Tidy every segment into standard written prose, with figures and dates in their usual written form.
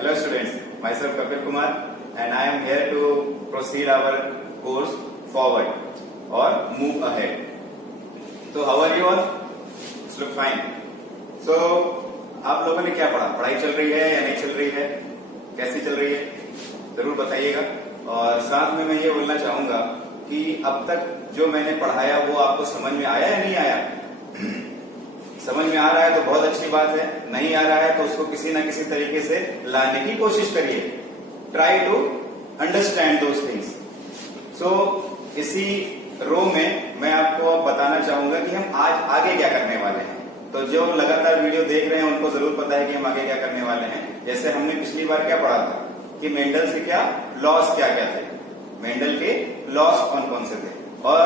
Hello students, myself Kapil Kumar and I am here to proceed our course forward or move ahead. So how are you all? It's look fine. So आप लोगों ने क्या पढ़ा? पढ़ाई चल रही है या नहीं चल रही है? कैसी चल रही है? जरूर बताइएगा। और साथ में मैं ये बोलना चाहूंगा कि अब तक जो मैंने पढ़ाया वो आपको समझ में आया या नहीं आया? समझ में आ रहा है तो बहुत अच्छी बात है, नहीं आ रहा है तो उसको किसी ना किसी तरीके से लाने की कोशिश करिए। Try to understand those things. So इसी रो में मैं आपको बताना चाहूंगा कि हम आज आगे क्या करने वाले हैं। तो जो लगातार वीडियो देख रहे हैं उनको जरूर पता है कि हम आगे क्या करने वाले हैं। जैसे हमने पिछली बार क्या पढ़ा था कि मेंडल से क्या लॉस क्या क्या थे, मेंडल के लॉस कौन कौन से थे, और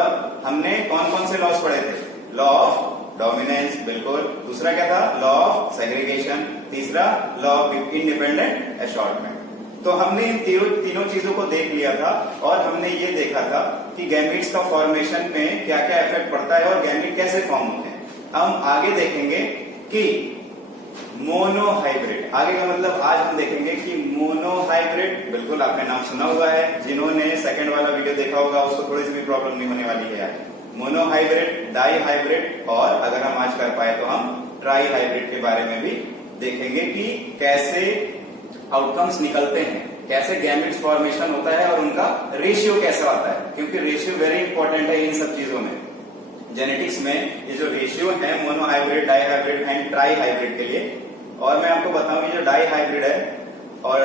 हमने कौन कौन से लॉस पढ़े थे? लॉ ऑफ डोमिनेंस, बिल्कुल। दूसरा क्या था? Law of segregation. तीसरा लॉ ऑफ इंडिपेंडेंट असॉर्टमेंट। तो हमने इन तीनों चीजों को देख लिया था और हमने ये देखा था कि गैमीट्स का फॉर्मेशन में क्या क्या इफेक्ट पड़ता है और गैमीट कैसे फॉर्म होते हैं। हम आगे देखेंगे कि मोनोहाइब्रिड, आगे का मतलब आज हम देखेंगे कि मोनोहाइब्रिड, बिल्कुल आपने नाम सुना हुआ है, जिन्होंने सेकंड वाला वीडियो देखा होगा उसको थोड़ी सी भी प्रॉब्लम नहीं होने वाली है यार। मोनोहाइब्रिड, डाई हाइब्रिड और अगर हम आज कर पाए तो हम ट्राई हाइब्रिड के बारे में भी देखेंगे कि कैसे आउटकम्स निकलते हैं, कैसे गैमेट्स फॉर्मेशन होता है और उनका रेशियो कैसा आता है, क्योंकि रेशियो वेरी इंपॉर्टेंट है इन सब चीजों में। जेनेटिक्स में ये जो रेशियो है monohybrid, dihybrid and trihybrid के लिए, और मैं आपको बताऊं ये जो डाई हाइब्रिड है और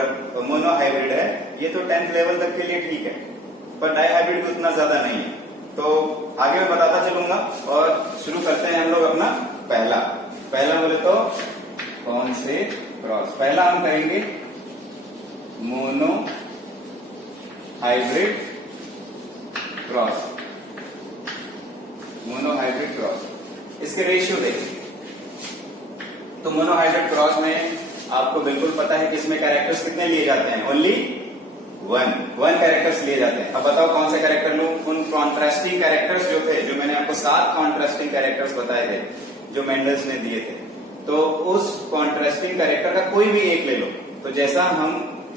मोनोहाइब्रिड है ये तो 10th लेवल तक के लिए ठीक है, पर डाई हाइब्रिड भी उतना ज्यादा नहीं है। तो आगे मैं बताता चलूंगा और शुरू करते हैं हम लोग अपना पहला बोले तो कौन से क्रॉस। पहला हम करेंगे mono hybrid cross. Monohybrid cross, इसके रेशियो देखिए। तो मोनोहाइब्रिड क्रॉस में आपको बिल्कुल पता है कि इसमें कैरेक्टर्स कितने लिए जाते हैं? ओनली वन कैरेक्टर्स लिए जाते हैं। अब बताओ कौन से कैरेक्टर लूं? उन कॉन्ट्रास्टिंग कैरेक्टर्स जो थे, जो मैंने आपको 7 कॉन्ट्रास्टिंग कैरेक्टर्स बताए थे जो मेंडल्स ने दिए थे, तो उस कॉन्ट्रास्टिंग कैरेक्टर का कोई भी एक ले लो। तो जैसा हम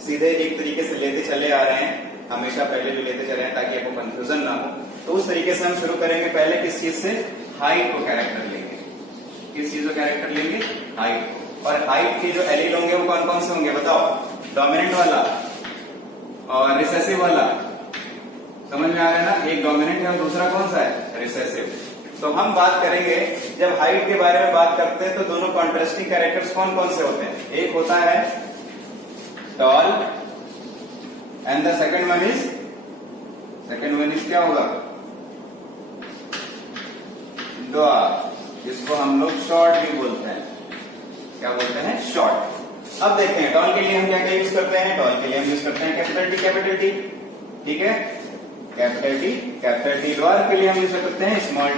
सीधे एक तरीके से लेते चले आ रहे हैं, हमेशा पहले जो लेते चले हैं ताकि आपको कंफ्यूजन ना हो, तो उस तरीके से हम शुरू करेंगे। पहले किस चीज से? हाइट को कैरेक्टर लेंगे। किस चीज को कैरेक्टर लेंगे? हाइट को। और हाइट के जो एलील होंगे वो कौन कौन से होंगे बताओ? डोमिनेंट वाला और रिसेसिव वाला। समझ में आ रहा है ना? एक डोमिनेंट है और दूसरा कौन सा है? रिसेसिव। तो हम बात करेंगे, जब हाइट के बारे में बात करते हैं तो दोनों कॉन्ट्रास्टिंग कैरेक्टर्स कौन कौन से होते हैं? एक होता है tall and the second one is क्या होगा? ड्वार्फ, जिसको हम लोग शॉर्ट भी बोलते हैं। क्या बोलते हैं? शॉर्ट। अब देखते हैं टॉल के लिए हम क्या क्या यूज करते हैं। टॉल के लिए हम यूज करते हैं कैपिटल टी, ठीक है, कैपिटल टी। ड्वार्फ के लिए हम यूज करते हैं स्मॉल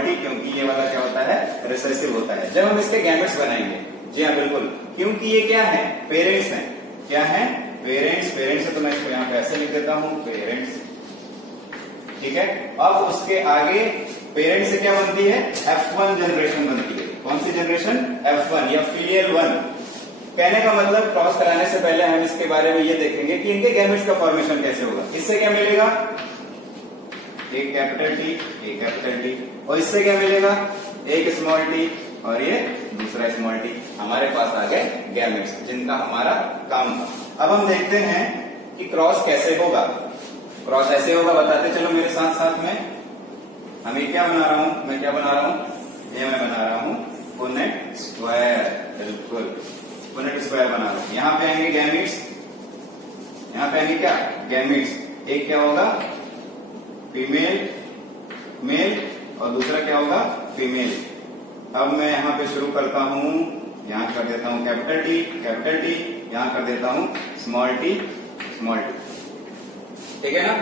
टी, क्योंकि ये वाला क्या होता है? रिसेसिव होता है। जब हम इसके गैमेट्स बनाएंगे, जी हाँ बिल्कुल, क्योंकि ये क्या है? पेरेंट्स हैं। क्या है? पेरेंट्स से तो मैं इसको यहाँ पे ऐसे लिख देता हूं, पेरेंट्स, ठीक है। अब उसके आगे पेरेंट्स से क्या बनती है? F1 जनरेशन बनती है। कौन सी जनरेशन? F1 या फीलियल 1। कहने का मतलब क्रॉस कराने से पहले हम इसके बारे में ये देखेंगे कि इनके गैमेट्स का फॉर्मेशन कैसे होगा। इससे क्या मिलेगा? एक कैपिटल टी, और इससे क्या मिलेगा? एक स्मॉल टी और ये दूसरा स्मॉल टी। हमारे पास आ गए गैमेट्स जिनका हमारा काम था। अब हम देखते हैं कि क्रॉस कैसे होगा। क्रॉस ऐसे होगा, बताते चलो मेरे साथ साथ में। हमें क्या बना रहा हूं? मैं क्या बना रहा हूं? ये मैं बना रहा हूं पुनेट स्क्वायर, बिल्कुल पुनेट स्क्वायर बना रहा हूं। यहां पे आएंगे गैमेट्स, यहां पे आएंगे क्या? गैमेट्स। एक क्या होगा? फीमेल, मेल, और दूसरा क्या होगा? फीमेल। अब मैं यहां पे शुरू करता हूं, यहां कर देता हूं कैपिटल टी, यहां कर देता हूं स्मॉल टी, ठीक है ना।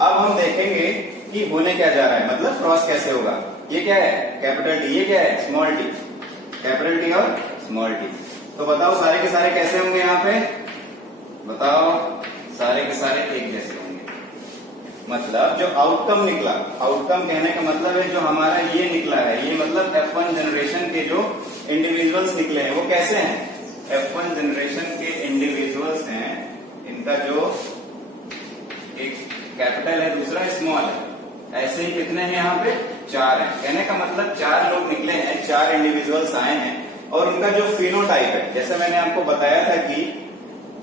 अब हम देखेंगे कि होने क्या जा रहा है, मतलब क्रॉस कैसे होगा। ये क्या है? कैपिटल टी, ये क्या है? Small T. कैपिटल टी और स्मॉल टी। तो बताओ सारे के सारे कैसे होंगे यहाँ पे? बताओ, सारे के सारे एक जैसे होंगे। मतलब जो आउटकम निकला, आउटकम कहने का मतलब है जो हमारा ये निकला है, ये मतलब F1 जनरेशन के जो इंडिविजुअल्स निकले हैं वो कैसे हैं? F1 जनरेशन के इंडिविजुअल्स हैं, इनका जो एक कैपिटल है दूसरा स्मॉल है, ऐसे ही कितने हैं यहाँ पे 4 हैं। कहने का मतलब 4 लोग निकले हैं, 4 इंडिविजुअल्स आए हैं और उनका जो फिनोटाइप है, जैसे मैंने आपको बताया था कि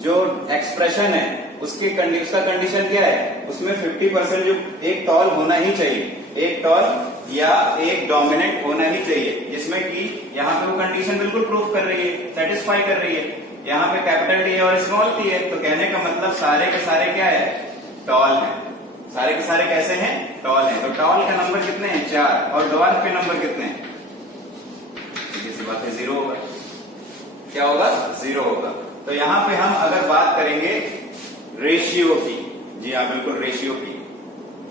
जो एक्सप्रेशन है उसका कंडीशन क्या है, उसमें 50% जो एक टॉल होना ही चाहिए, एक टॉल या एक डोमिनेंट होना ही चाहिए, जिसमें कि यहाँ पे वो कंडीशन बिल्कुल प्रूफ कर रही है, सेटिस्फाई कर रही है। यहाँ पे कैपिटल टी और स्मॉल टी है, तो कहने का मतलब सारे के सारे क्या है, टॉल है। सारे के सारे कैसे हैं, टॉल हैं। तो टॉल का नंबर कितने हैं 4 और ड्वार्फ के नंबर कितने हैं, सीधी बात है 0 होगा। क्या होगा, 0 होगा। तो यहाँ पे हम अगर बात करेंगे रेशियो की, जी हाँ बिल्कुल रेशियो की,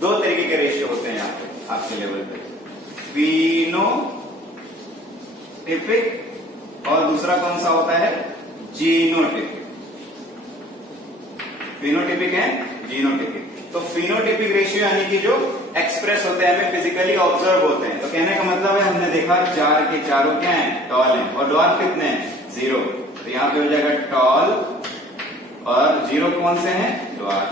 2 तरीके के रेशियो होते हैं यहाँ पे आपके लेवल पे, फिनोटिपिक और दूसरा कौन सा होता है, जीनोटिपिक। फिनोटिपिक है, जीनोटिपिक। तो फिनोटिपिक रेशियो यानी कि जो एक्सप्रेस होते हैं, हमें फिजिकली ऑब्जर्व होते हैं। तो कहने का मतलब है हमने देखा 4 के चारों क्या हैं, टॉल हैं, और ड्वार्फ कितने हैं 0। तो यहाँ पे हो जाएगा टॉल और 0 कौन से हैं, ड्वार्फ।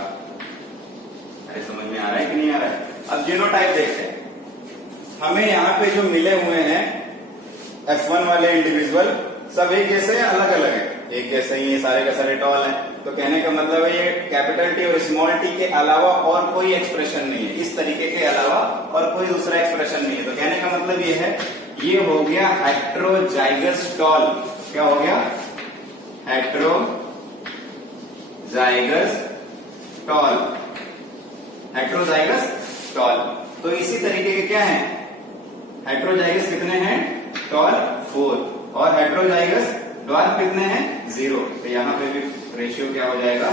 अरे समझ में आ रहा है कि नहीं आ रहा है। अब जीनोटाइप देखते हैं। हमें यहाँ पे जो मिले हुए हैं F1 वाले इंडिविजुअल सब एक जैसे हैं, अलग अलग है, एक जैसे ही ये सारे के सारे टॉल हैं। तो कहने का मतलब है ये कैपिटल टी और स्मॉल टी के अलावा और कोई एक्सप्रेशन नहीं है, इस तरीके के अलावा और कोई दूसरा एक्सप्रेशन नहीं है। तो कहने का मतलब ये है, ये हो गया हेट्रोजाइगस टॉल। क्या हो गया, हेट्रोजाइगस टॉल, हेट्रोजाइगस टॉल। तो इसी तरीके के क्या है, हेट्रोजाइगस कितने हैं, टॉल 4 और हेट्रोजाइगस ड्वार्फ कितने हैं 0। तो यहाँ पे भी रेशियो क्या हो जाएगा,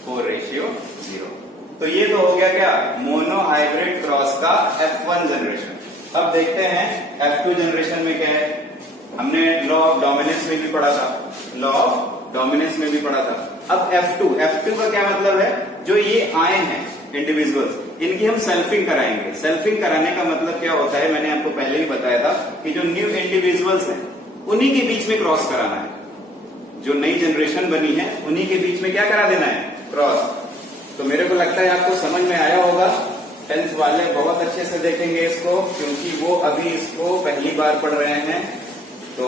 4:0। तो ये तो हो गया क्या, मोनोहाइब्रिड क्रॉस का F1 जनरेशन। अब देखते हैं F2 जनरेशन में क्या है। हमने लॉ ऑफ डोमिनेंस में भी पढ़ा था, लॉ ऑफ डोमिनेंस में भी पढ़ा था। अब F2 का क्या मतलब है, जो ये आए हैं इंडिविजुअल्स, इनकी हम सेल्फिंग कराएंगे। सेल्फिंग कराने का मतलब क्या होता है, मैंने आपको पहले ही बताया था कि जो न्यू इंडिविजुअल्स हैं उन्हीं के बीच में क्रॉस कराना है। जो नई जनरेशन बनी है उन्हीं के बीच में क्या करा देना है, क्रॉस। तो मेरे को लगता है आपको समझ में आया होगा। 10th वाले बहुत अच्छे से देखेंगे इसको, क्योंकि वो अभी इसको पहली बार पढ़ रहे हैं, तो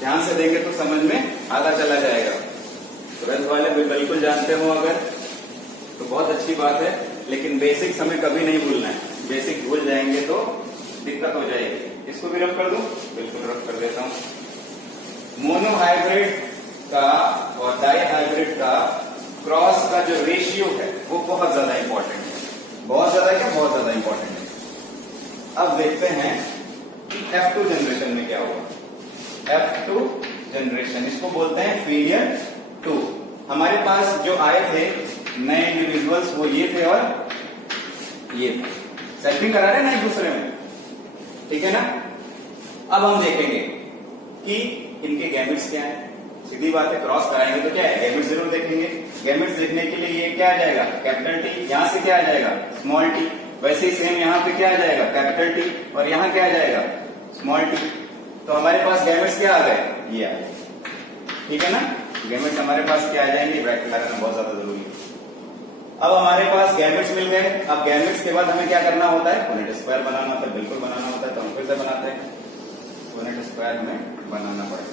ध्यान से देंगे तो समझ में आधा चला जाएगा। 12th वाले भी बिल्कुल जानते हो अगर, तो बहुत अच्छी बात है, लेकिन बेसिक्स हमें कभी नहीं भूलना है। बेसिक भूल जाएंगे तो दिक्कत हो जाएगी। इसको भी रफ कर दूं, बिल्कुल रफ कर देता हूं। मोनोहाइब्रिड का और डाईहाइब्रिड का क्रॉस का जो रेशियो है वो बहुत ज्यादा इंपॉर्टेंट है, बहुत ज्यादा क्या, बहुत ज्यादा इंपॉर्टेंट है। अब देखते हैं कि F2 जनरेशन में क्या हुआ। F2 जनरेशन, इसको बोलते हैं फीलियर 2। हमारे पास जो आए थे नए इंडिविजुअल्स वो ये थे और ये थे, सेल्फिंग करा रहे ना एक दूसरे में, ठीक है ना। अब हम देखेंगे कि इनके गैमेट्स क्या है। सीधी बात है, क्रॉस कराएंगे तो क्या है, गैमेट्स जरूर देखेंगे। गैमेट्स देखने के लिए ये क्या आ जाएगा, कैपिटल टी, यहां से क्या आ जाएगा, स्मॉल टी। वैसे ही सेम यहाँ पे क्या आ जाएगा, कैपिटल टी, और यहाँ क्या आ जाएगा, स्मॉल टी। तो हमारे पास गैमेट्स क्या आ गए, ये आ गए, ठीक है ना। गैमेट्स हमारे पास क्या आ जाएंगे, ब्रैकेट लगाना बहुत ज्यादा जरूरी है। अब हमारे पास गैमेट्स मिल गए। अब गैमेट्स के बाद हमें क्या करना होता है, यूनिट स्क्वायर बनाना होता है, बिल्कुल बनाना होता है। तो हम फिर से बनाते हैं, यूनिट स्क्वायर हमें बनाना पड़ेगा।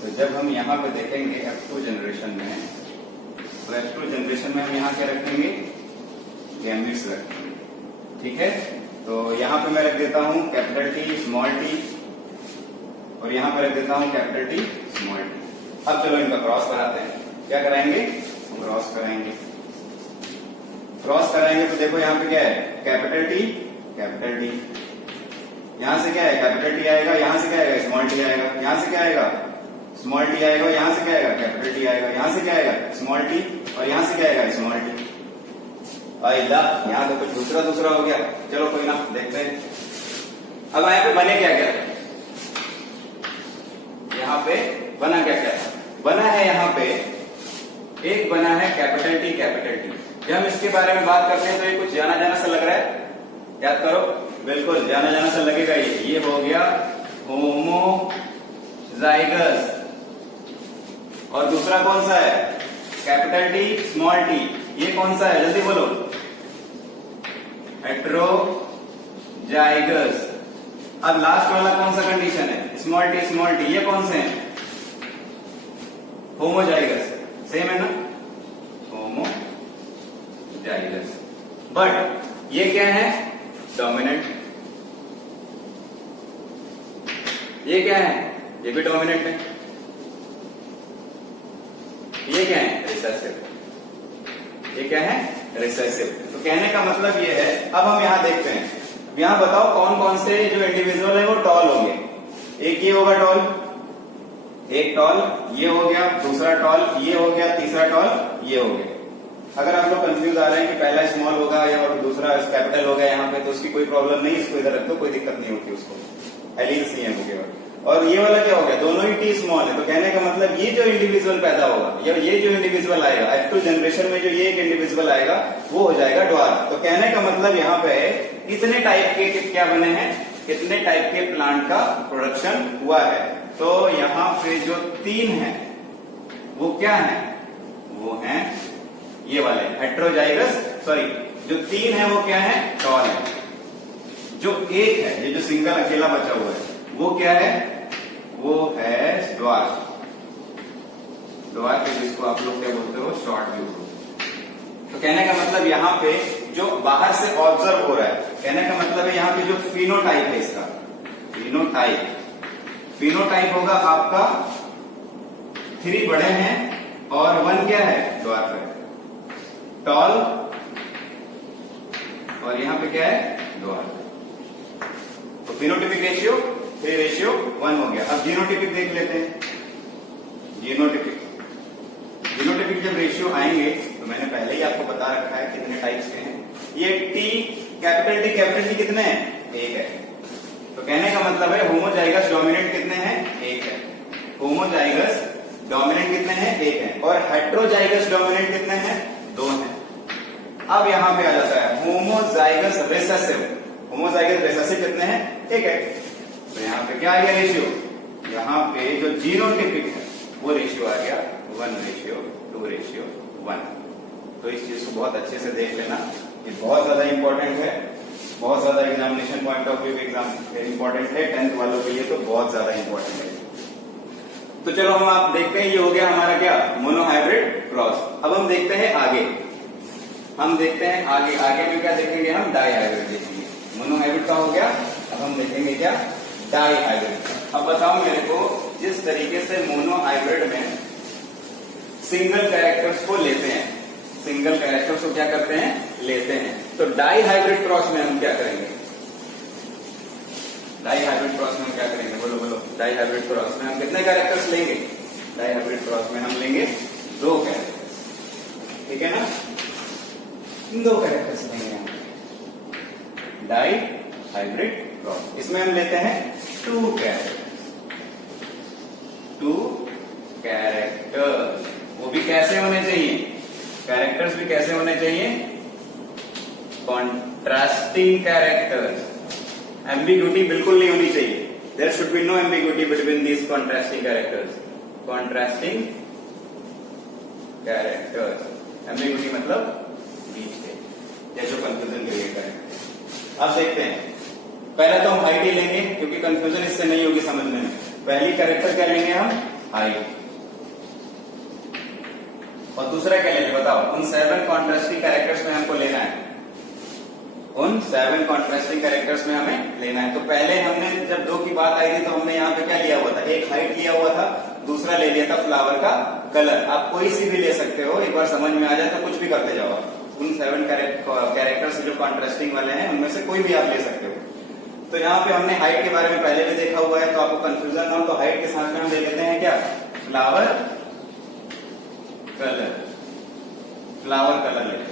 तो जब हम यहाँ पे देखेंगे F2 जनरेशन में, तो F2 जनरेशन में हम यहाँ क्या रखेंगे, गैमेट्स रखेंगे, ठीक है। तो यहाँ पे मैं रख देता हूँ कैपिटल टी स्मॉल टी, और यहाँ पे रख देता हूँ कैपिटल टी स्मॉल टी। अब चलो इनका क्रॉस कराते हैं। क्या कराएंगे, क्रॉस कराएंगे। क्रॉस कराएंगे तो देखो यहाँ पे क्या है, कैपिटल टी कैपिटल टी, यहां से क्या है, कैपिटल टी आएगा, यहां से क्या आएगा, स्मॉल टी आएगा, यहां से क्या आएगा, स्मॉल टी आएगा, यहां से क्या आएगा, कैपिटल टी आएगा, यहां से क्या आएगा, स्मॉल टी, और यहां से क्या आएगा, स्मॉल टी। यहाँ तो कुछ दूसरा हो गया। चलो कोई ना, देखते हैं। अब यहाँ पे बने क्या क्या, यहाँ पे बना क्या क्या, बना है यहाँ पे एक बना है कैपिटल टी कैपिटल टी। जब हम इसके बारे में बात करते हैं तो ये कुछ जाना जाना सा लग रहा है, याद करो, बिल्कुल जाना जाना सा लगेगा। ये हो गया होमोजाइगस और दूसरा कौन सा है, कैपिटल टी स्मॉल टी। ये कौन सा है, जल्दी बोलो, हेट्रोजाइगस। अब लास्ट वाला कौन सा कंडीशन है, स्मॉल टी, ये कौन से हैं, होमोजाइगस। सेम है ना, होमोजाइगस। बट ये क्या है, डोमिनेंट। ये क्या है, ये भी डोमिनेंट है। ये क्या है, रिसेसिव। ये क्या है, रिसेसिव। तो कहने का मतलब ये है, अब हम यहां देखते हैं, यहां बताओ कौन कौन से जो इंडिविजुअल है वो टॉल होंगे। एक ये होगा टॉल, एक टॉल, ये हो गया, दूसरा टॉल, ये हो गया, तीसरा टॉल, ये हो गया। अगर आप लोग कंफ्यूज आ रहे हैं कि पहला स्मॉल होगा या और दूसरा कैपिटल होगा यहाँ पे, तो उसकी कोई प्रॉब्लम नहीं, इसको इधर रख दो, कोई दिक्कत नहीं होती उसको, एलियंस नहीं है वो केवल। और ये वाला क्या हो गया, दोनों ही टी स्मॉल है। तो कहने का मतलब ये जो इंडिविजुअल पैदा होगा या ये जो इंडिविजुअल आएगा F2 जनरेशन में, जो ये एक इंडिविजुअल आएगा वो हो जाएगा ड्वार्फ। तो कहने का मतलब यहाँ पे कितने टाइप के क्या बने हैं, कितने टाइप के प्लांट का प्रोडक्शन हुआ है। तो यहाँ पे जो 3 है वो क्या है, वो है ये वाले हेट्रोजाइगस, सॉरी जो 3 है वो क्या है, टॉल है। जो 1 है, ये जो सिंगल अकेला बचा हुआ है वो क्या है, वो है ड्वार्फ। ड्वार्फ जिसको आप लोग क्या बोलते हो, शॉर्ट व्यू। तो कहने का मतलब यहाँ पे जो बाहर से ऑब्जर्व हो रहा है, कहने का मतलब है यहाँ पे जो फिनोटाइप है इसका, फिनोटाइप होगा आपका 3 बड़े हैं और 1 क्या है, ड्वार्फ है। टॉल और यहाँ पे क्या है, ड्वार्फ। तो फिनोटिपिक रेशियो 3:1 हो गया। अब जीनोटिपिक देख लेते हैं। जीनोटिपिक जब रेशियो आएंगे, तो मैंने पहले ही आपको बता रखा है कितने टाइप्स के हैं। ये कैपिटल टी कितने हैं, 1 है। तो कहने का मतलब है होमोजाइगस डोमिनेंट कितने हैं, 1 है। होमोजाइगस डोमिनेंट कितने हैं, 1 है। और हेट्रोजाइगस डोमिनेंट कितने हैं, 2 हैं। अब यहां पे आ जाता है होमोजाइगस रिसेसिव। होमोजाइगस रिसेसिव कितने हैं, 1 है। तो यहाँ पे क्या आ गया रेशियो, यहाँ पे जो जीनोटिपिक है वो रेशियो आ गया 1:2:1। तो इस चीज को बहुत अच्छे से देख लेना, ये बहुत ज्यादा इंपॉर्टेंट है, बहुत ज्यादा examination point of view exam important है। 10th वालों के लिए तो बहुत ज्यादा इंपॉर्टेंट है। तो चलो हम आप देखते हैं, ये हो गया हमारा क्या, मोनोहाइब्रिड क्रॉस। अब हम देखते हैं आगे, आगे में क्या देखेंगे, हम डाई हाइब्रिड देखेंगे। मोनोहाइब्रिड का हो गया, अब हम देखेंगे क्या, डाई हाइब्रिड। अब बताओ मेरे को, जिस तरीके से मोनोहाइब्रिड में सिंगल कैरेक्टर्स को लेते हैं, सिंगल कैरेक्टर्स को क्या करते हैं, लेते हैं, तो डाई हाइब्रिड क्रॉस में हम क्या करेंगे, डाई हाइब्रिड क्रॉस में हम क्या करेंगे, बोलो। डाई हाइब्रिड क्रॉस में हम कितने कैरेक्टर्स लेंगे, डाई हाइब्रिड क्रॉस में हम लेंगे 2 कैरेक्टर्स, ठीक है ना, 2 कैरेक्टर्स लेंगे हम डाई हाइब्रिड क्रॉस। इसमें हम लेते हैं 2 कैरेक्टर्स। वो भी कैसे होने चाहिए, कैरेक्टर्स भी कैसे होने चाहिए, कॉन्ट्रास्टिंग कैरेक्टर्स। एम्बिग्यूटी बिल्कुल नहीं होनी चाहिए, there should be no ambiguity between these contrasting characters. Contrasting characters, ambiguity मतलब बीच के, या जो कंफ्यूजन क्रिएट करें। अब देखते हैं, पहले तो हम हाइट ही लेंगे क्योंकि कंफ्यूजन इससे नहीं होगी समझने में। पहली कैरेक्टर क्या लेंगे हम, हाइट, और दूसरा क्या लेंगे बताओ, उन 7 कॉन्ट्रास्टिंग कैरेक्टर्स में हमको लेना है, उन 7 कॉन्ट्रास्टिंग कैरेक्टर्स में हमें लेना है। तो पहले हमने जब 2 की बात आई थी तो हमने यहाँ पे क्या लिया हुआ था, एक हाइट लिया हुआ था, दूसरा ले लिया था फ्लावर का कलर। आप कोई सी भी ले सकते हो, एक बार समझ में आ जाए तो कुछ भी करते जाओ। उन 7 कैरेक्टर्स जो कॉन्ट्रास्टिंग वाले हैं उनमें से कोई भी आप ले सकते हो। तो यहाँ पे हमने हाइट के बारे में पहले भी देखा हुआ है, तो आपको कंफ्यूजन ना हो तो हाइट के साथ में हम ले लेते हैं क्या, फ्लावर कलर लेते हैं।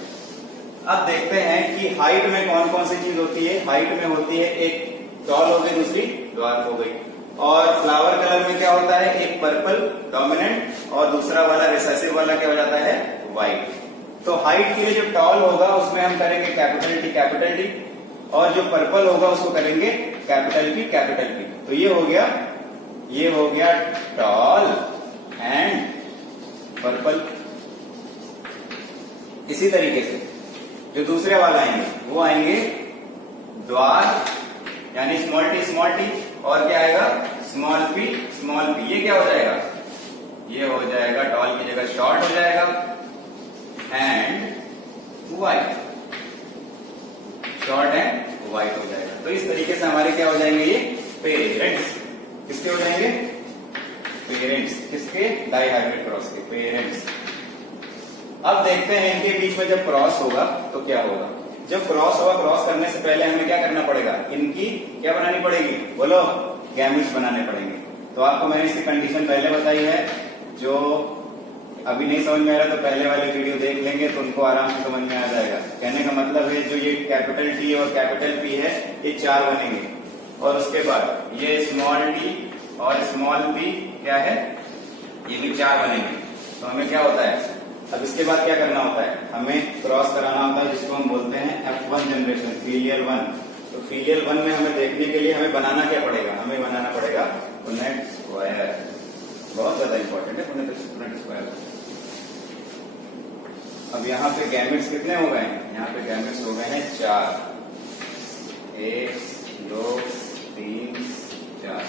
अब देखते हैं कि हाइट में कौन कौन सी चीज होती है। हाइट में होती है, एक टॉल हो गई, दूसरी ड्वार्फ हो गई। और फ्लावर कलर में क्या होता है, एक पर्पल डोमिनेंट और दूसरा वाला रिसेसिव वाला क्या हो जाता है, व्हाइट। तो हाइट के लिए जो टॉल होगा उसमें हम करेंगे कैपिटल टी, और जो पर्पल होगा उसको करेंगे कैपिटल पी। तो ये हो गया टॉल एंड पर्पल। इसी तरीके से जो दूसरे वाला आएंगे वो आएंगे द्वार, यानी स्मॉल टी, और क्या आएगा स्मॉल पी। ये क्या हो जाएगा, ये हो जाएगा टॉल की जगह शॉर्ट हो जाएगा, and white, short and white हो जाएगा। तो इस तरीके से हमारे क्या हो जाएंगे, ये पेरेंट्स। किसके हो जाएंगे, पेरेंट्स। किसके, डाई हाइब्रिड क्रॉस के पेरेंट्स। अब देखते हैं इनके बीच में जब क्रॉस होगा तो क्या होगा। जब क्रॉस होगा, क्रॉस करने से पहले हमें क्या करना पड़ेगा, इनकी क्या बनानी पड़ेगी, बोलो, गैमेट्स बनाने पड़ेंगे। तो आपको मैंने इसकी कंडीशन पहले बताई है, जो अभी नहीं समझ में आ रहा तो पहले वाले वीडियो देख लेंगे तो उनको आराम से समझ में आ जाएगा। कहने का मतलब है जो ये कैपिटल टी और कैपिटल पी है ये 4 बनेंगे, और उसके बाद ये स्मॉल टी और स्मॉल पी क्या है, ये भी 4 बनेंगे। तो हमें क्या होता है, अब इसके बाद क्या करना होता है, हमें क्रॉस कराना होता है जिसको हम बोलते हैं F1 जनरेशन, फीलियल 1। तो फीलियल 1 में हमें देखने के लिए हमें बनाना क्या पड़ेगा, हमें बनाना पड़ेगा पुनेट स्क्वायर। बहुत ज्यादा इंपॉर्टेंट है पुनेट स्क्वायर। अब यहाँ पे गैमेट्स कितने हो गए हैं, यहाँ पे गैमेट्स हो गए हैं 4, 1 2 3 4।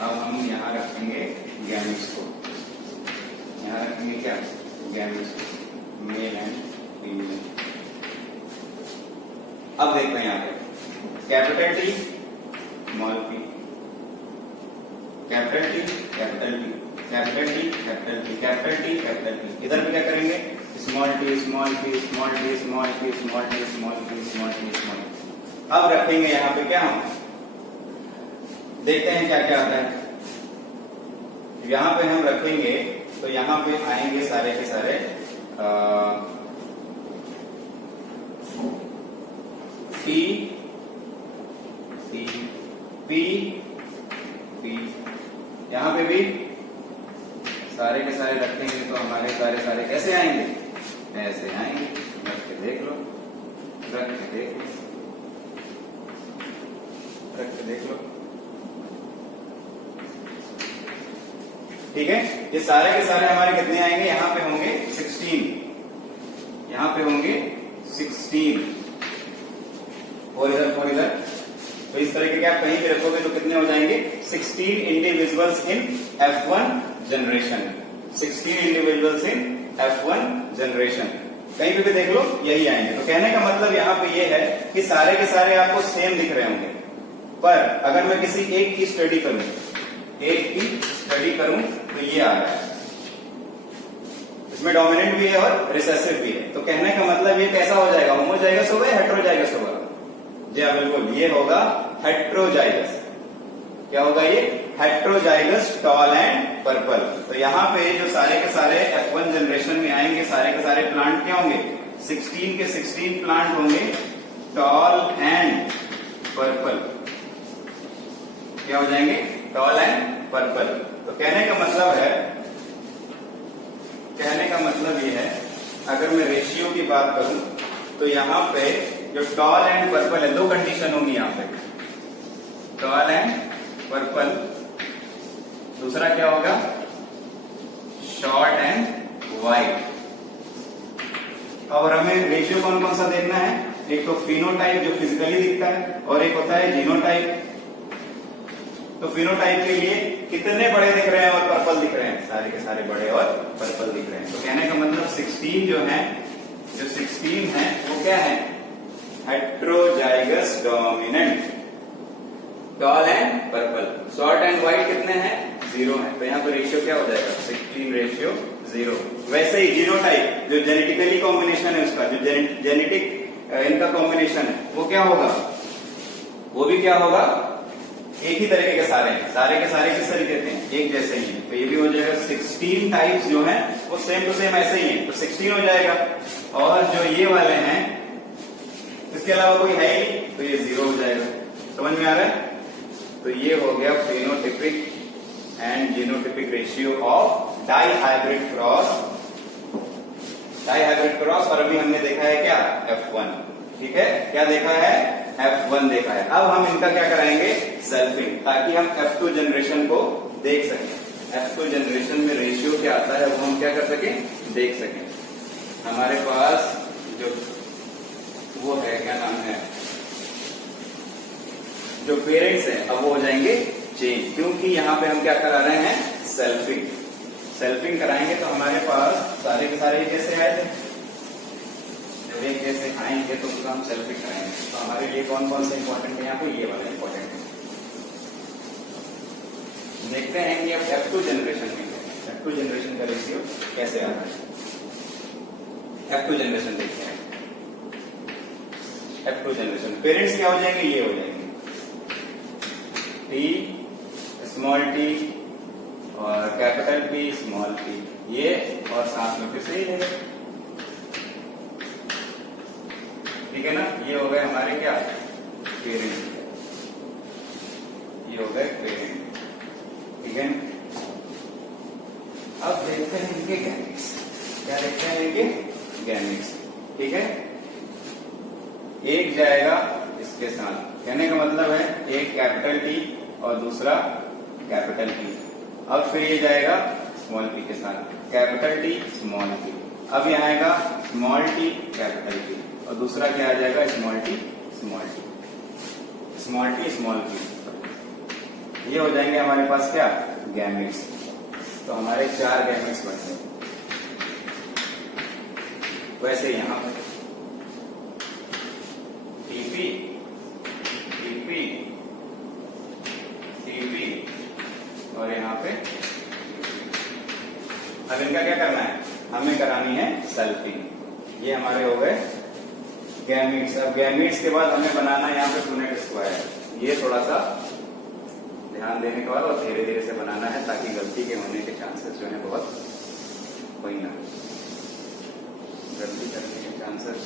अब हम यहाँ रखेंगे गैमेट्स को, यहाँ रखेंगे क्या, गैमेट्स, मेल एंड फीमेल। अब देखते हैं यहाँ पे capital T small P, capital T capital T, capital T capital T, capital T capital T. इधर भी क्या करेंगे, small T small P small T small P small T small P small T small. अब रखेंगे यहाँ पे क्या, हम देखते हैं क्या क्या आता है। यहाँ पे हम रखेंगे तो यहाँ पे आएंगे सारे के सारे पी पी पी पी, यहाँ पे भी सारे के सारे रखेंगे तो हमारे सारे कैसे आएंगे, ऐसे आएंगे। रख के देख लो, रख के देख लो, रख के देख लो, ठीक है। ये सारे के सारे हमारे कितने आएंगे, यहाँ पे होंगे 16, यहाँ पे होंगे 16, और इधर। तो इस तरह के आप कहीं भी रखोगे तो कितने हो जाएंगे, 16 individuals in F1 generation, 16 individuals in F1 generation. कहीं पे भी देख लो यही आएंगे। तो कहने का मतलब यहाँ पे ये है कि सारे के सारे आपको सेम दिख रहे होंगे, पर अगर मैं किसी एक की स्टडी करूं, तो ये आ रहा है, इसमें डोमिनेंट भी है और रिसेसिव भी है। तो कहने का मतलब ये कैसा हो जाएगा, होमोजाइगस होगा या हेट्रोजाइगस होगा, जी हाँ बिल्कुल, ये होगा हेट्रोजाइगस। क्या होगा ये, हेट्रोजाइगस टॉल एंड पर्पल। तो यहाँ पे जो सारे के सारे F1 जनरेशन में आएंगे, सारे के सारे प्लांट क्या होंगे, 16 के 16 प्लांट होंगे टॉल एंड पर्पल। क्या हो जाएंगे, टॉल एंड पर्पल। तो कहने का मतलब ये है, अगर मैं रेशियो की बात करूं तो यहाँ पे जो टॉल एंड पर्पल है, 2 कंडीशन होंगी यहाँ पे, टॉल एंड पर्पल। दूसरा क्या होगा, शॉर्ट एंड वाइट। और हमें रेशियो कौन कौन सा देखना है, एक तो फिनोटाइप जो फिजिकली दिखता है, और एक होता है जीनोटाइप। तो फिनोटाइप के लिए कितने बड़े दिख रहे हैं और पर्पल दिख रहे हैं, सारे के सारे बड़े और पर्पल दिख रहे हैं। तो कहने का मतलब 16 जो 16 है वो क्या है, heterozygous dominant, tall and purple. Short and white कितने हैं, 0 है। तो यहाँ पर रेशियो क्या हो जाएगा, 16 रेशियो 0। वैसे ही जीनोटाइप जो जेनेटिकली कॉम्बिनेशन है उसका, जो जेनेटिक इनका कॉम्बिनेशन है वो क्या होगा, वो भी क्या होगा, एक ही तरीके के सारे के सारे किस तरीके के हैं, एक जैसे ही है। तो ये भी हो जाएगा 16 टाइप्स जो हैं वो सेम टू सेम ऐसे ही है, तो 16 हो जाएगा। और जो ये वाले हैं इसके अलावा कोई है ही, तो ये 0 हो जाएगा। समझ में आ रहा है। तो ये हो गया phenotypic and genotypic ratio of dihybrid cross. और अभी हमने देखा है क्या, F1, ठीक है, क्या देखा है, F1 देखा है। अब हम इनका क्या कराएंगे, सेल्फिंग, ताकि हम F2 जनरेशन को देख सकें। F2 जनरेशन में रेशियो क्या आता है वो हम क्या कर सके, देख सकें। हमारे पास जो वो है, क्या नाम है, जो पेरेंट्स हैं अब वो हो जाएंगे चेंज, क्योंकि यहाँ पे हम क्या करा रहे हैं, सेल्फिंग। सेल्फिंग कराएंगे तो हमारे पास सारे के सारे कैसे आए थे, जब एक जैसे आएंगे तो उसका हम सेल्फिंग कराएंगे। तो हमारे लिए कौन कौन से इंपॉर्टेंट है यहाँ पे, ये वाला इंपॉर्टेंट है। देखते हैं कि अब F2 जनरेशन में F2 जनरेशन का रेशियो कैसे आ रहा है। F2 जनरेशन देखते हैं। F2 जनरेशन पेरेंट्स क्या हो जाएंगे, ये हो जाएंगे T स्मॉल t और कैपिटल P स्मॉल p, ये और साथ में फिर से ही रहेगा, ठीक है ना। ये हो गए हमारे क्या, पेरेंट, ये हो गए पेरेंट, ठीक है। अब देखते हैं इनके गैमेट्स, क्या देखते हैं इनके गैमेट्स, ठीक है। एक जाएगा इसके साथ, कहने का मतलब है एक कैपिटल T और दूसरा कैपिटल P। अब फिर ये जाएगा स्मॉल p के साथ, कैपिटल T स्मॉल p। अब यहाँ आएगा स्मॉल t कैपिटल T और दूसरा क्या आ जाएगा, small t small t, small t small p। ये हो जाएंगे हमारे पास क्या, गैमेट्स। तो हमारे 4 गैमेट्स बनते हैं। वैसे यहां पर TP TP TP और यहाँ पे, अब इनका क्या करना है, हमें करानी है सेल्फिंग। ये हमारे हो गए गैमेट्स। अब गैमेट्स के बाद हमें बनाना है यहाँ पे पुनेट स्क्वायर। ये थोड़ा सा ध्यान देने के बाद और धीरे धीरे से बनाना है, ताकि गलती के होने के चांसेस जो है बहुत कोई ना, गलती करने के चांसेस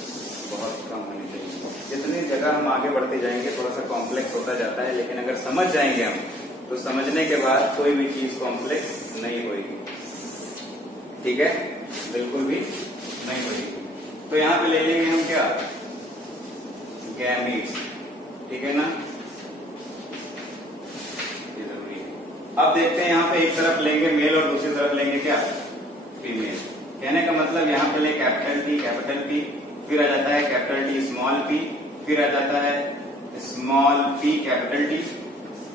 बहुत कम होने चाहिए। जितनी जगह हम आगे बढ़ते जाएंगे थोड़ा सा कॉम्प्लेक्स होता जाता है, लेकिन अगर समझ जाएंगे हम तो समझने के बाद कोई भी चीज कॉम्प्लेक्स नहीं होगी, ठीक है, बिल्कुल भी नहीं होगी। तो यहाँ पे ले लेंगे हम क्या, गैमीट्स, ठीक है ना। अब देखते हैं यहाँ पे एक तरफ लेंगे मेल और दूसरी तरफ लेंगे क्या, फीमेल। कहने का मतलब यहाँ पे ले कैपिटल P, फिर आ जाता है कैपिटल T स्मॉल p, फिर आ जाता है small p capital T,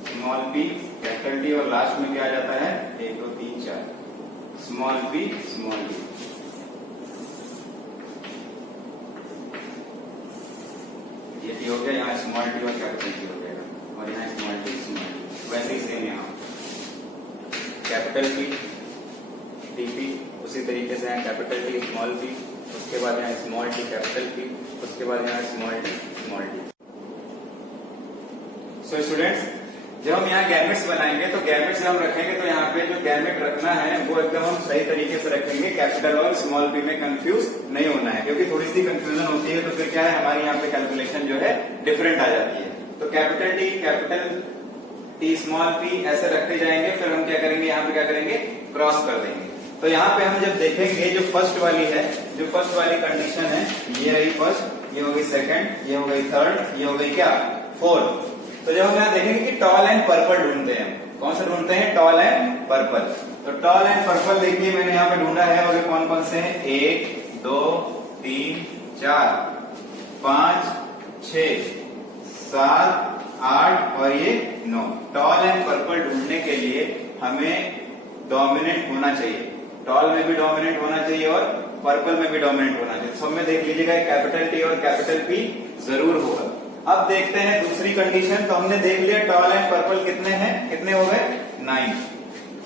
small p capital T और लास्ट में क्या आ जाता है, 1 2 3 4 स्मॉल p स्मॉल p। ये t हो गया, यहाँ स्मॉल t और कैपिटल T हो जाएगा, और यहाँ स्मॉल t स्मॉल t। वैसे ही सेम यहाँ कैपिटल P TP, उसी तरीके से यहाँ कैपिटल T स्मॉल p, उसके बाद यहाँ स्मॉल t कैपिटल P, उसके बाद यहाँ small t small t। So students, जब हम यहाँ गैमेट्स बनाएंगे तो गैमेट्स हम रखेंगे तो यहाँ पे जो गैमेट रखना है वो एकदम हम सही तरीके से रखेंगे, कैपिटल और स्मॉल p में कंफ्यूज नहीं होना है, क्योंकि थोड़ी सी कंफ्यूजन होती है तो फिर क्या है, हमारी यहाँ पे कैलकुलेशन जो है डिफरेंट आ जाती है। तो capital T capital T small p ऐसे रखते जाएंगे, फिर हम क्या करेंगे, यहाँ पे क्या करेंगे, क्रॉस कर देंगे। तो यहाँ पे हम जब देखेंगे जो फर्स्ट वाली है, जो फर्स्ट वाली कंडीशन है, ये रही फर्स्ट, ये हो गई सेकंड, ये हो गई थर्ड, ये हो गई क्या, फोर्थ। तो जब हम यहाँ देखेंगे कि टॉल एंड पर्पल ढूंढते हैं, कौन सा ढूंढते हैं, टॉल एंड पर्पल। तो टॉल एंड पर्पल देखिए मैंने यहाँ पे ढूंढा है, और ये कौन कौन से हैं, 1 2 3 4 5 6 7 8 और ये 9। टॉल एंड पर्पल ढूंढने के लिए हमें डोमिनेंट होना चाहिए, टॉल में भी डोमिनेंट होना चाहिए और पर्पल में भी डोमिनेंट होना चाहिए। सब में देख लीजिएगा कैपिटल T और कैपिटल P जरूर होगा। अब देखते हैं दूसरी कंडीशन। तो हमने देख लिया टॉल एंड पर्पल कितने हैं, कितने हो गए, 9।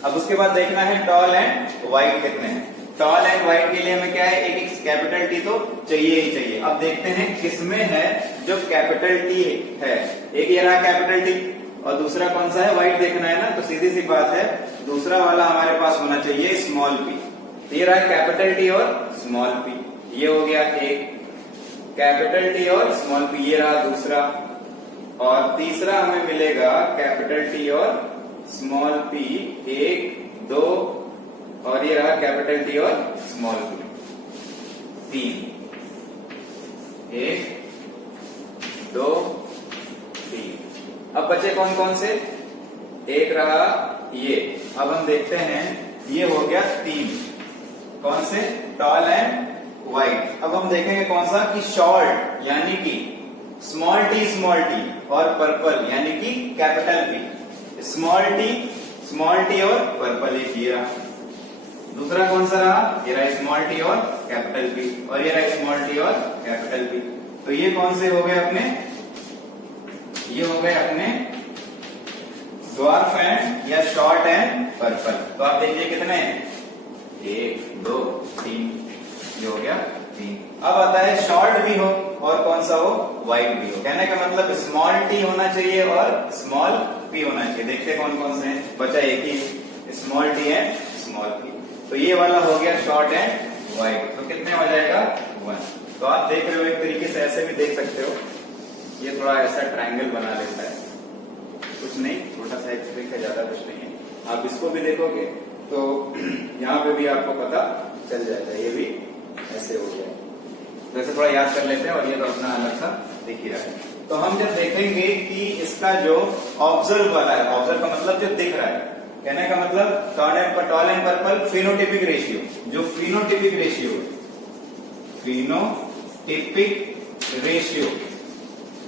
अब उसके बाद देखना है टॉल एंड व्हाइट कितने हैं। टॉल एंड व्हाइट के लिए हमें क्या है, एक कैपिटल T तो चाहिए ही चाहिए। अब देखते हैं किसमें है जो कैपिटल T है। एक ये रहा कैपिटल T और दूसरा कौन सा है, व्हाइट देखना है ना, तो सीधी सी बात है दूसरा वाला हमारे पास होना चाहिए स्मॉल p। ये रहा कैपिटल T और स्मॉल p, ये हो गया एक कैपिटल T और स्मॉल p, ये रहा दूसरा। और तीसरा हमें मिलेगा कैपिटल T और स्मॉल p, 1 2 और ये रहा कैपिटल T और स्मॉल p, 3 1 2 3। अब बचे कौन कौन से, एक रहा ये अब हम देखते हैं, ये हो गया 3, कौन से, टॉल एंड वाइड। अब हम देखेंगे कौन सा, कि शॉर्ट यानी कि स्मॉल टी और पर्पल यानी कि कैपिटल पी। स्मॉल टी और पर्पल, एक ये रहा। दूसरा कौन सा रहा, ये रहा स्मॉल टी और कैपिटल पी, और ये रहा स्मॉल टी और कैपिटल पी। तो ये कौन से हो गए अपने, ये हो गए अपने ड्वार्फ एंड या शॉर्ट एंड पर्पल। तो आप देखिए कितने, 1 2 3, ये हो गया 3। अब आता है शॉर्ट भी हो और कौन सा हो, वाइड भी हो। कहने का मतलब स्मॉल टी होना चाहिए और स्मॉल पी होना चाहिए। देखते कौन कौन से हैं, बचा एक ही, small t and small p. तो ये वाला हो गया शॉर्ट एंड वाइड। तो कितने हो जाएगा, 1। तो आप देख रहे हो, एक तरीके से ऐसे भी देख सकते हो, ये थोड़ा ऐसा ट्रायंगल बना लेता है, कुछ नहीं, छोटा सा एक ट्रिक है, ज्यादा कुछ नहीं है। आप इसको भी देखोगे तो यहाँ पे भी आपको पता चल जाएगा, ये भी ऐसे हो गया। तो ऐसे थोड़ा याद कर लेते हैं, और ये तो अपना अलग सा दिख ही रहा है। तो हम जब देखेंगे कि इसका जो ऑब्जर्व वाला है, ऑब्जर्व का मतलब जो दिख रहा है, कहने का मतलब tall and purple phenotypic ratio, जो फिनोटिपिक रेशियो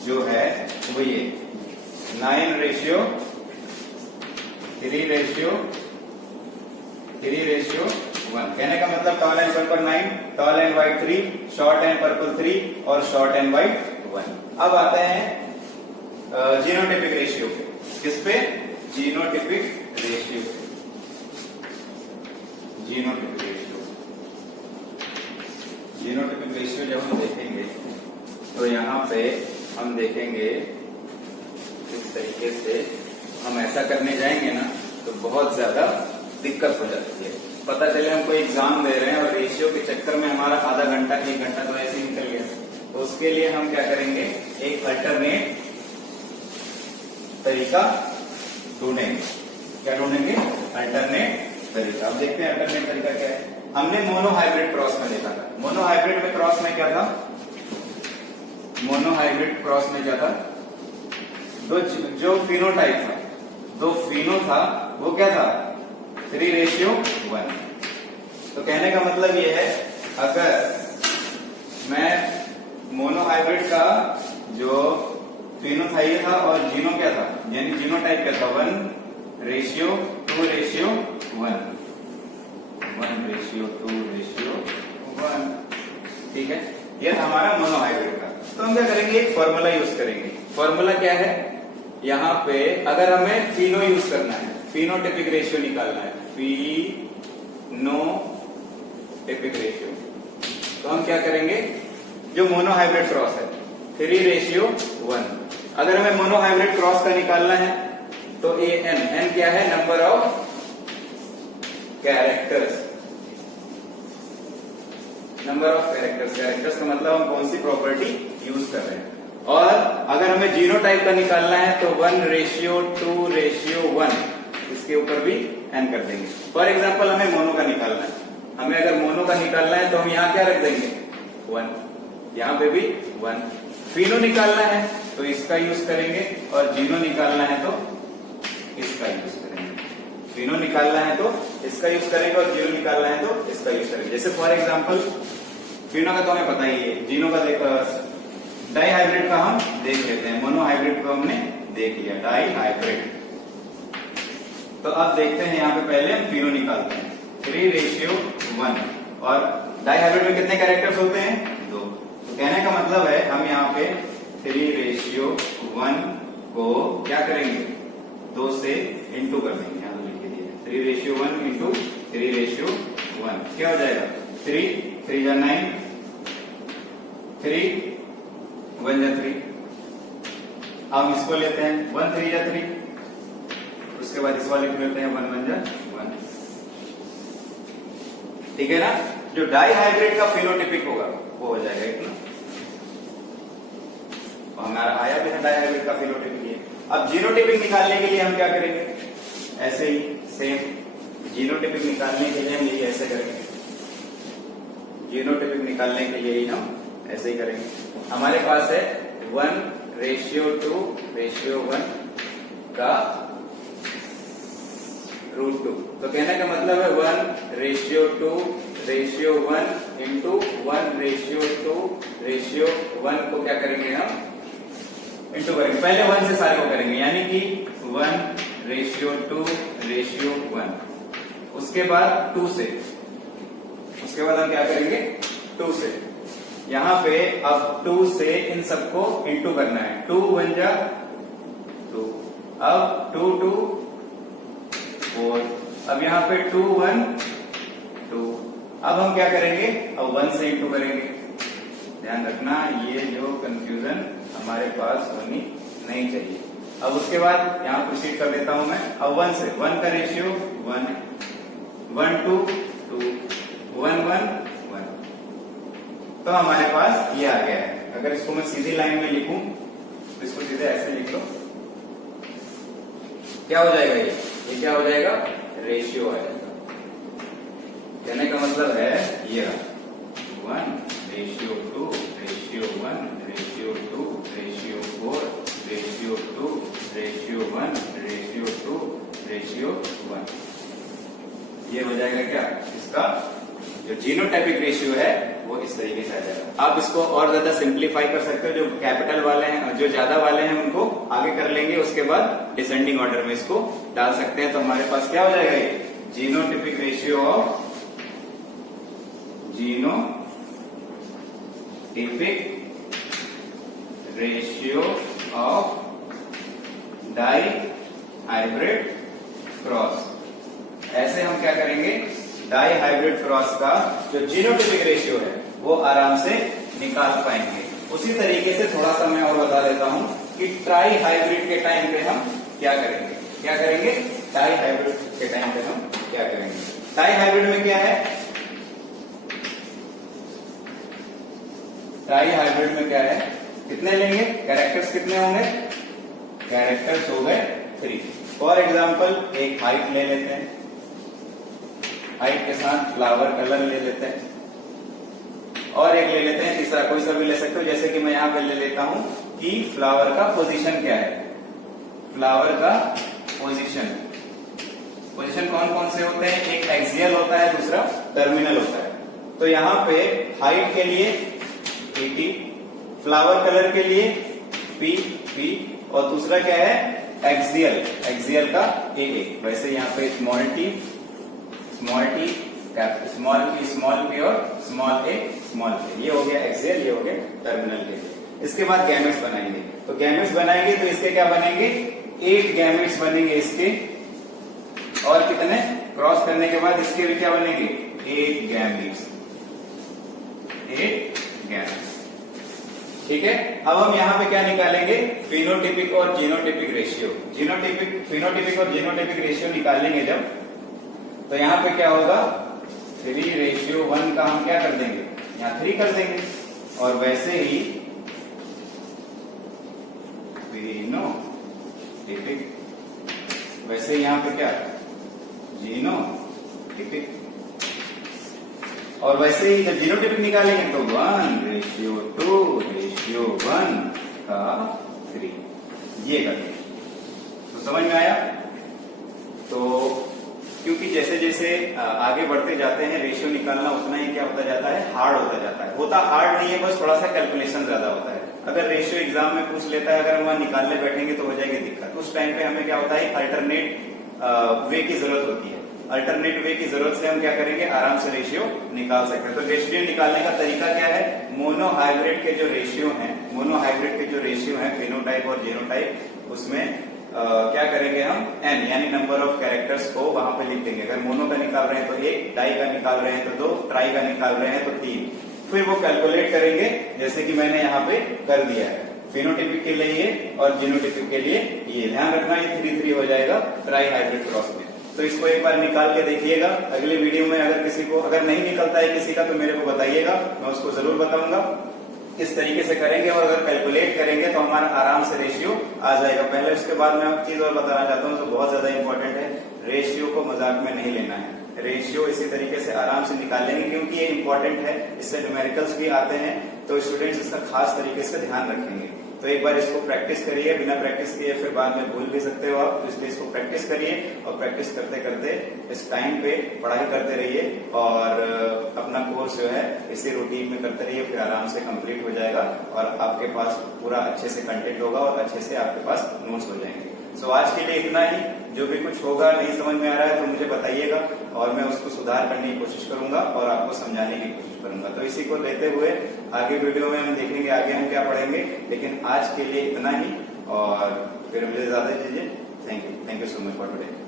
जो है वो ये 9:3:1। कहने का मतलब tall and purple 9, tall and white 3, short and purple 3 और शॉर्ट एंड वाइट 1। अब आते हैं जीनोटिपिक रेशियो पे। किस पे, जीनोटिपिक रेशियो। जीनोटिपिक रेशियो जब हम देखेंगे तो यहाँ पे हम देखेंगे इस तरीके से, हम ऐसा करने जाएंगे ना तो बहुत ज्यादा दिक्कत हो जाती है। पता चले हम कोई एग्जाम दे रहे हैं और रेशियो के चक्कर में हमारा आधा घंटा 1 घंटा तो ऐसे ही निकल गया। तो उसके लिए हम क्या करेंगे, एक अल्टरनेट तरीका ढूंढेंगे। क्या ढूंढेंगे, अल्टरनेट तरीका। अब देखते हैं अल्टरनेट तरीका क्या है। हमने मोनोहाइब्रिड क्रॉस में देखा था। मोनोहाइब्रिड में क्रॉस में क्या था, मोनोहाइब्रिड क्रॉस में क्या था, जो फिनोटाइप था, जो फिनो था वो क्या था, 3:1। तो कहने का मतलब ये है, अगर मैं मोनोहाइब्रिड का जो फिनो ये था और जीनो क्या था, यानी जीनोटाइप क्या था, 1:2:1, 1:2:1। ठीक है, ये था हमारा मोनोहाइब्रिड का। तो हम क्या करेंगे, एक फॉर्मूला यूज करेंगे। फॉर्मूला क्या है, यहाँ पे अगर हमें फिनो यूज करना है, फिनोटिपिक रेशियो निकालना है, फिनोटिपिक रेशियो, तो हम क्या करेंगे, जो मोनोहाइब्रिड क्रॉस है 3:1। अगर हमें मोनोहाइब्रिड क्रॉस का निकालना है तो एन क्या है, number of characters. Number of characters का मतलब हम कौन सी प्रॉपर्टी यूज कर रहे हैं। और अगर हमें जीनोटाइप का निकालना है तो 1:2:1, इसके ऊपर भी एन कर देंगे। फॉर एग्जाम्पल हमें मोनो का निकालना है, हमें अगर मोनो का निकालना है तो हम यहाँ क्या रख देंगे, 1, यहाँ पे भी 1। फिनो निकालना है तो इसका यूज करेंगे, और जीनो निकालना है तो इसका यूज करेंगे। फिनो निकालना है तो इसका यूज करेंगे और जीनो निकालना है तो इसका यूज करेंगे। जैसे फॉर एग्जाम्पल फिनो का तो हमें पता ही है, जीनो का डाई हाइब्रिड का हम देख लेते हैं, मोनो हाइब्रिड को हमने देख लिया, डाई हाइब्रिड। तो अब देखते हैं, यहाँ पे पहले हम फिनो निकालते हैं, 3:1। और डाई हाइब्रिड में कितने कैरेक्टर्स होते हैं, 2। तो कहने का मतलब है हम यहाँ पे 3:1 को क्या करेंगे, 2 से इंटू कर देंगे। यहाँ तो लिख दिया 3:1 इंटू 3:1 क्या हो जाएगा, 3:3 3 1 3। अब हम इसको लेते हैं 1 3 3, उसके बाद इस वाले को लेते हैं 1 1 1। ठीक है ना, जो डाई हाइब्रिड का फिनोटिपिक होगा वो हो जाएगा इतना। हमारा आया भी है डाई हाइब्रिड का फिनोटिपिक ये। अब जीनोटिपिक निकालने के लिए हम क्या करेंगे, ऐसे ही सेम जीनोटिपिक निकालने के लिए हम यही ऐसे करेंगे, जीनोटिपिक निकालने के लिए ही हम ऐसे ही करेंगे। हमारे पास है 1:2:1 का √2। तो कहने का मतलब है 1:2:1 इंटू 1:2:1 को क्या करेंगे हम इंटू करेंगे। पहले 1 से सारे को करेंगे, यानी कि 1:2:1। उसके बाद 2 से, उसके बाद हम क्या करेंगे 2 से। यहां पे अब 2 से इन सबको इंटू करना है। 2 1 जा 2, अब 2 2 4, अब यहां पे 2 1 2। अब हम क्या करेंगे, अब 1 से इंटू करेंगे। ध्यान रखना ये जो कंफ्यूजन हमारे पास होनी नहीं चाहिए। अब उसके बाद यहां प्रोसीड कर लेता हूं मैं। अब 1 से 1 का रेशियो 1 1 2 2 1 1 1। तो हमारे पास ये आ गया है। अगर इसको मैं सीधी लाइन में लिखूं तो इसको सीधे ऐसे लिख लो, क्या हो जाएगा ये क्या हो जाएगा रेशियो आ जाएगा। कहने का मतलब है ये 1:2:1:4:2:1:1। ये हो जाएगा क्या, इसका जो जीनोटाइपिक रेशियो है वो इस तरीके से आ जाएगा। आप इसको और ज्यादा सिंप्लीफाई कर सकते हो। जो कैपिटल वाले हैं, जो ज्यादा वाले हैं उनको आगे कर लेंगे, उसके बाद डिसेंडिंग ऑर्डर में इसको डाल सकते हैं। तो हमारे पास क्या हो जाएगा ये genotypic ratio of dihybrid cross. ऐसे हम क्या करेंगे, डाई हाइब्रिड क्रॉस का जो जीनोटाइपिक रेशियो है वो आराम से निकाल पाएंगे। उसी तरीके से थोड़ा सा मैं और बता देता हूं कि ट्राई हाइब्रिड के टाइम पे हम क्या करेंगे। टाई हाइब्रिड के टाइम पे हम क्या करेंगे। टाई हाइब्रिड में क्या है, टाई हाइब्रिड में क्या है, कितने लेंगे कैरेक्टर्स, कितने होंगे कैरेक्टर्स हो गए 3। फॉर एग्जाम्पल एक हाइट ले लेते हैं, हाइट के साथ फ्लावर कलर ले लेते हैं, और एक ले लेते हैं तीसरा, कोई सा भी ले सकते हो। जैसे कि मैं यहां पे ले लेता हूं कि फ्लावर का पोजीशन क्या है। फ्लावर का पोजीशन कौन कौन से होते हैं, एक एक्सियल होता है, दूसरा टर्मिनल होता है। तो यहां पे हाइट के लिए 80, फ्लावर कलर के लिए P, और दूसरा क्या है एक्सियल का AA। वैसे यहाँ पे स्मॉल t, स्मॉल p और स्मॉल a। ये हो गया एक्सियल, ये हो गया टर्मिनल के लिए। इसके बाद गैमेट्स बनाएंगे। तो गैमेट्स बनाएंगे तो इसके क्या बनेंगे 8 गैमेट्स बनेंगे इसके, और कितने क्रॉस करने के बाद इसके भी क्या बनेंगे 8 गैमेट्स। ठीक है। अब हम यहाँ पे क्या निकालेंगे, फिनोटिपिक और जीनोटिपिक रेशियो। फिनोटिपिक और जीनोटिपिक रेशियो निकालेंगे जब, तो यहाँ पे क्या होगा 3:1 का हम क्या कर देंगे, यहाँ 3 कर देंगे। और वैसे ही फिनोटिपिक, वैसे यहाँ पे क्या जीनोटिपिक, और वैसे ही जब जीनोटाइपिक निकालेंगे तो 1:2:1 का 3, ये करेंगे। तो समझ में आया। तो क्योंकि जैसे जैसे आगे बढ़ते जाते हैं रेशियो निकालना उतना ही क्या होता जाता है, हार्ड होता जाता है। होता हार्ड नहीं है, बस थोड़ा सा कैलकुलेशन ज्यादा होता है। अगर रेशियो एग्जाम में पूछ लेता है, अगर हम वहां निकालने बैठेंगे तो हो जाएगी दिक्कत। उस टाइम पे हमें क्या होता है, अल्टरनेट वे की जरूरत होती है। अल्टरनेट वे की जरूरत से हम क्या करेंगे, आराम से रेशियो निकाल सकते हैं। तो रेशियो निकालने का तरीका क्या है, मोनोहाइब्रिड के जो रेशियो हैं, फिनोटाइप और जीनोटाइप, उसमें क्या करेंगे हम n यानी नंबर ऑफ कैरेक्टर्स को वहां पे लिख देंगे। अगर मोनो का निकाल रहे हैं तो 1, डाई का निकाल रहे हैं तो 2, ट्राई का निकाल रहे हैं तो 3। फिर वो कैलकुलेट करेंगे जैसे कि मैंने यहाँ पे कर दिया है। फिनोटिपिक के लिए ये और जीनोटिपिक के लिए ये। ध्यान रखना ये 3:3 हो जाएगा ट्राई हाइब्रिड क्रॉस में। तो इसको एक बार निकाल के देखिएगा। अगले वीडियो में अगर किसी को अगर नहीं निकलता है किसी का तो मेरे को बताइएगा, मैं उसको जरूर बताऊंगा। इस तरीके से करेंगे और अगर कैलकुलेट करेंगे तो हमारा आराम से रेशियो आ जाएगा। पहले उसके बाद मैं एक चीज और बताना चाहता हूँ जो बहुत ज्यादा इंपॉर्टेंट है, रेशियो को मजाक में नहीं लेना है। रेशियो इसी तरीके से आराम से निकालेंगे क्योंकि ये इंपॉर्टेंट है, इससे न्यूमेरिकल्स भी आते हैं, तो स्टूडेंट्स इसका खास तरीके से ध्यान रखेंगे। तो एक बार इसको प्रैक्टिस करिए, बिना प्रैक्टिस किए फिर बाद में भूल भी सकते हो आप, तो इसलिए इसको प्रैक्टिस करिए और प्रैक्टिस करते करते इस टाइम पे पढ़ाई करते रहिए और अपना कोर्स जो है इसी रूटीन में करते रहिए, फिर आराम से कंप्लीट हो जाएगा और आपके पास पूरा अच्छे से कंटेंट होगा और अच्छे से आपके पास नोट्स हो जाएंगे। सो आज के लिए इतना ही। जो भी कुछ होगा नहीं समझ में आ रहा है तो मुझे बताइएगा और मैं उसको सुधार करने की कोशिश करूंगा और आपको समझाने की कोशिश करूंगा। तो इसी को लेते हुए आगे वीडियो में हम देखेंगे आगे हम क्या पढ़ेंगे, लेकिन आज के लिए इतना ही और फिर मुझे ज्यादा दीजिए। Thank you so much for today.